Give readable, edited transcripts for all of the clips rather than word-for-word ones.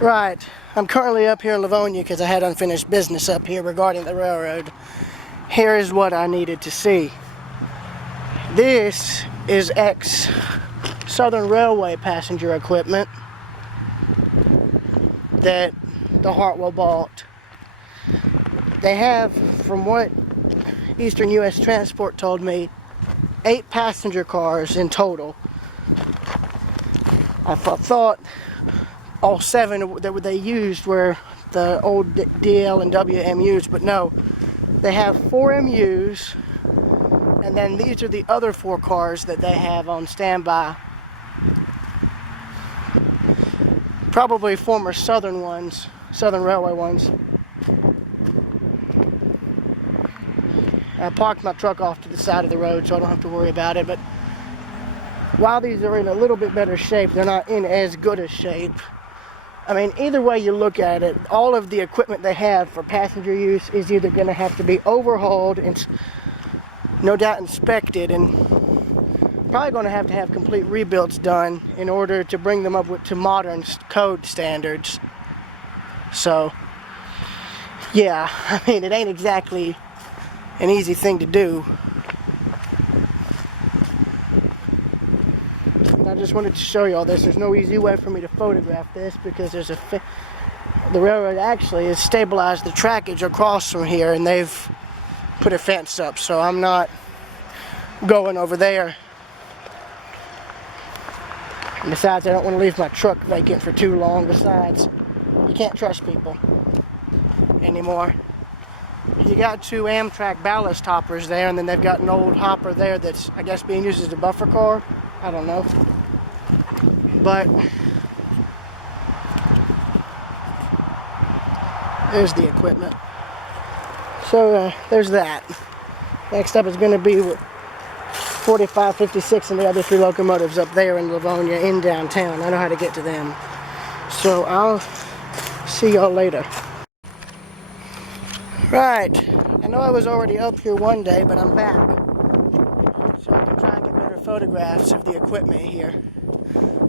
Right, I'm currently up here in Lavonia because I had unfinished business up here regarding the railroad. Here is what I needed to see. This is ex-Southern Railway passenger equipment that the Hartwell bought. They have, from what Eastern U.S. Transport told me, 8 passenger cars in total. I thought all 7 that they used were the old DL and WMUs, but no, they have 4 MUs, and then these are the other 4 cars that they have on standby. Probably former Southern ones, Southern Railway ones. I parked my truck off to the side of the road so I don't have to worry about it, but while these are in a little bit better shape, they're not in as good a shape. I mean, either way you look at it, all of the equipment they have for passenger use is either going to have to be overhauled and no doubt inspected, and probably going to have complete rebuilds done in order to bring them up to modern code standards. So, yeah, I mean, it ain't exactly an easy thing to do. I just wanted to show you all this. There's no easy way for me to photograph this because there's the railroad actually has stabilized the trackage across from here, and they've put a fence up, so I'm not going over there. And besides, I don't want to leave my truck vacant for too long. Besides, you can't trust people anymore. You got 2 Amtrak ballast hoppers there, and then they've got an old hopper there that's, I guess, being used as a buffer car. I don't know. But there's the equipment. So there's that. Next up is going to be 45, 56 and the other 3 locomotives up there in Lavonia in downtown. I know how to get to them. So I'll see y'all later. Right. I know I was already up here one day, but I'm back. So I can try and get better photographs of the equipment here.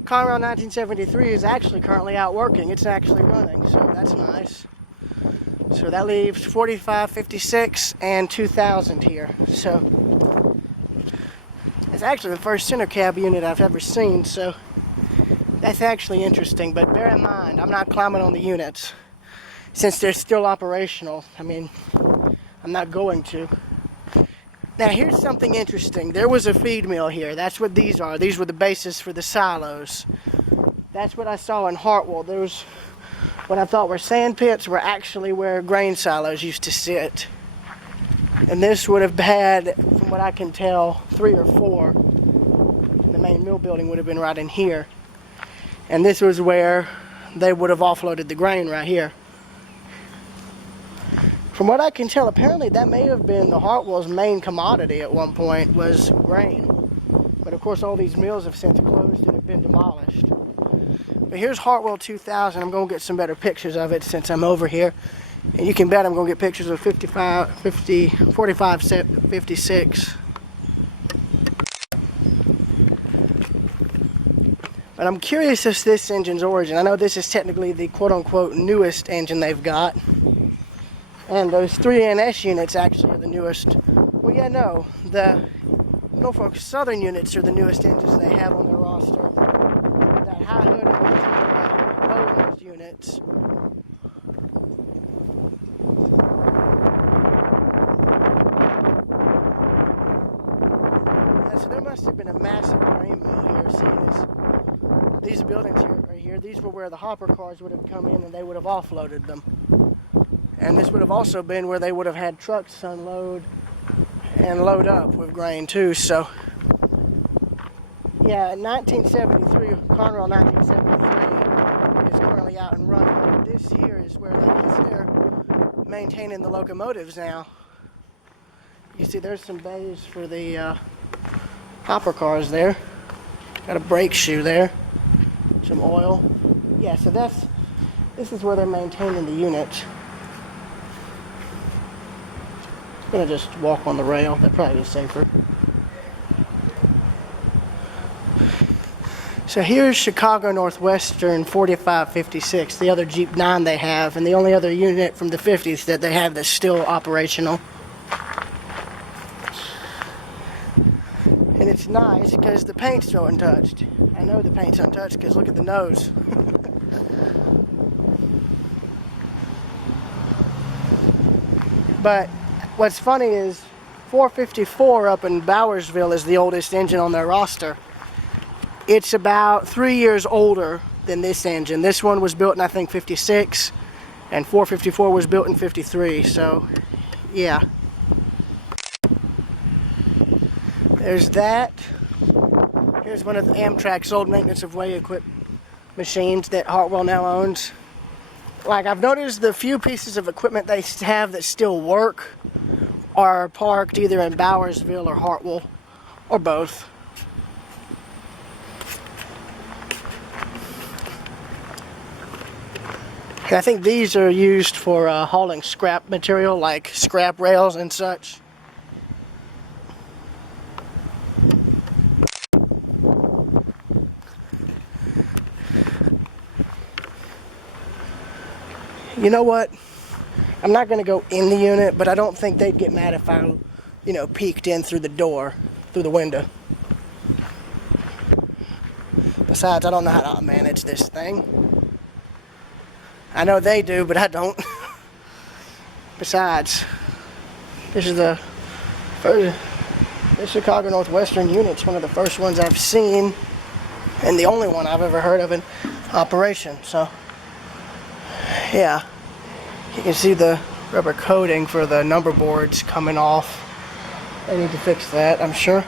Conrail 1973 is actually currently out working. It's actually running, so that's nice. So that leaves 45, 56, and 2000 here. So it's actually the first center cab unit I've ever seen, so that's actually interesting. But bear in mind, I'm not climbing on the units since they're still operational. I mean, I'm not going to. Now here's something interesting. There was a feed mill here. That's what these are. These were the bases for the silos. That's what I saw in Hartwell. There was what I thought were sand pits were actually where grain silos used to sit. And this would have had, from what I can tell, 3 or 4. The main mill building would have been right in here. And this was where they would have offloaded the grain right here. From what I can tell, apparently that may have been the Hartwell's main commodity at one point, was grain. But of course all these mills have since closed and have been demolished. But here's Hartwell 2000. I'm going to get some better pictures of it since I'm over here. And you can bet I'm going to get pictures of 45, 56. But I'm curious as to this engine's origin. I know this is technically the quote-unquote newest engine they've got. And those 3 NS units actually are the newest. Well, yeah, no. The Norfolk Southern units are the newest engines they have on their roster. That high hood and those units. Yeah, so there must have been a massive grain mill here. Seeing this, these buildings here are here. These were where the hopper cars would have come in and they would have offloaded them. And this would have also been where they would have had trucks unload and load up with grain too. So, yeah, 1973, Conrail 1973 is currently out and running. This here is where they're maintaining the locomotives now. You see there's some bays for the hopper cars there. Got a brake shoe there. Some oil. Yeah, so this is where they're maintaining the unit. I'm gonna just walk on the rail. That probably is safer. So here's Chicago Northwestern 4556, the other Jeep 9 they have, and the only other unit from the 50s that they have that's still operational. And it's nice because the paint's so untouched. I know the paint's untouched because look at the nose. But what's funny is 454 up in Bowersville is the oldest engine on their roster. It's about 3 years older than this engine. This one was built in, I think, 56, and 454 was built in 53, so yeah. There's that. Here's one of the Amtrak's old maintenance of way equipped machines that Hartwell now owns. Like, I've noticed the few pieces of equipment they have that still work are parked either in Bowersville or Hartwell, or both. I think these are used for hauling scrap material, like scrap rails and such. You know what? I'm not going to go in the unit, but I don't think they'd get mad if I, peeked in through the door, through the window. Besides, I don't know how to manage this thing. I know they do, but I don't. Besides, this is the Chicago Northwestern unit's one of the first ones I've seen, and the only one I've ever heard of in operation. So, yeah, you can see the rubber coating for the number boards coming off. They need to fix that, I'm sure.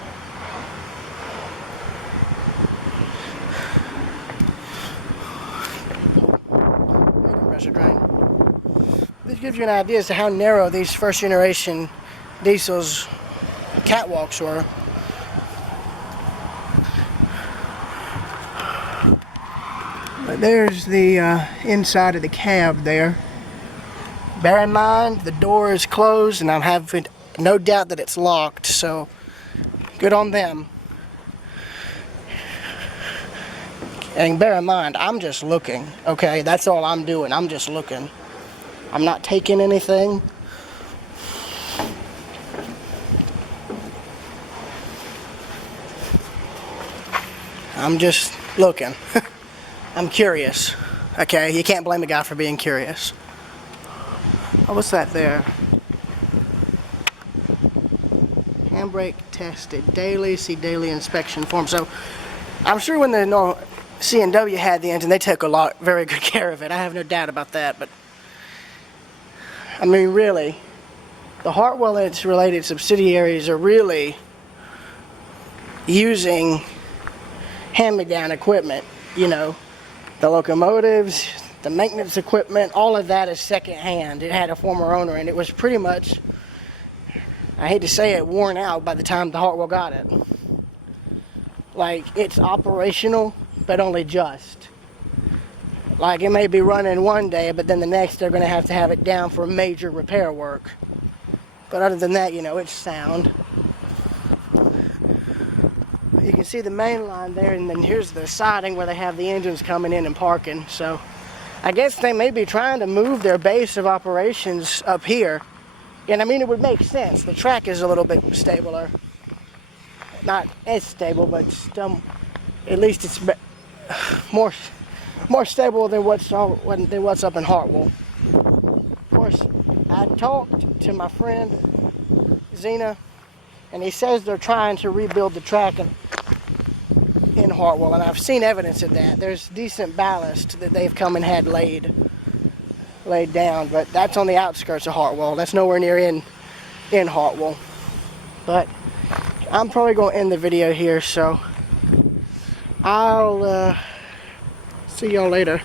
Drain. This gives you an idea as to how narrow these first generation diesels catwalks were. But there's the inside of the cab there. Bear in mind the door is closed and I'm having no doubt that it's locked, so good on them. And bear in mind, I'm just looking, okay? That's all I'm doing. I'm just looking. I'm not taking anything. I'm just looking. I'm curious, okay? You can't blame a guy for being curious. Oh, what's that there? Handbrake tested daily, see daily inspection form. So, I'm sure when the C&W had the engine, they took very good care of it. I have no doubt about that. But I mean, really, the Hartwell and its related subsidiaries are really using hand-me-down equipment. The locomotives, the maintenance equipment, all of that is second-hand. It had a former owner, and it was pretty much, I hate to say it, worn out by the time the Hartwell got it. Like, it's operational, but only just. Like, it may be running one day, but then the next they're going to have it down for major repair work. But other than that, it's sound. You can see the main line there, and then here's the siding where they have the engines coming in and parking. So, I guess they may be trying to move their base of operations up here. And I mean, it would make sense. The track is a little bit stabler. Not as stable, but at least it's more stable than what's up in Hartwell. Of course, I talked to my friend Zena, and he says they're trying to rebuild the track in Hartwell, and I've seen evidence of that. There's decent ballast that they've come and had laid down, but that's on the outskirts of Hartwell. That's nowhere near in Hartwell. But I'm probably going to end the video here, so I'll see y'all later.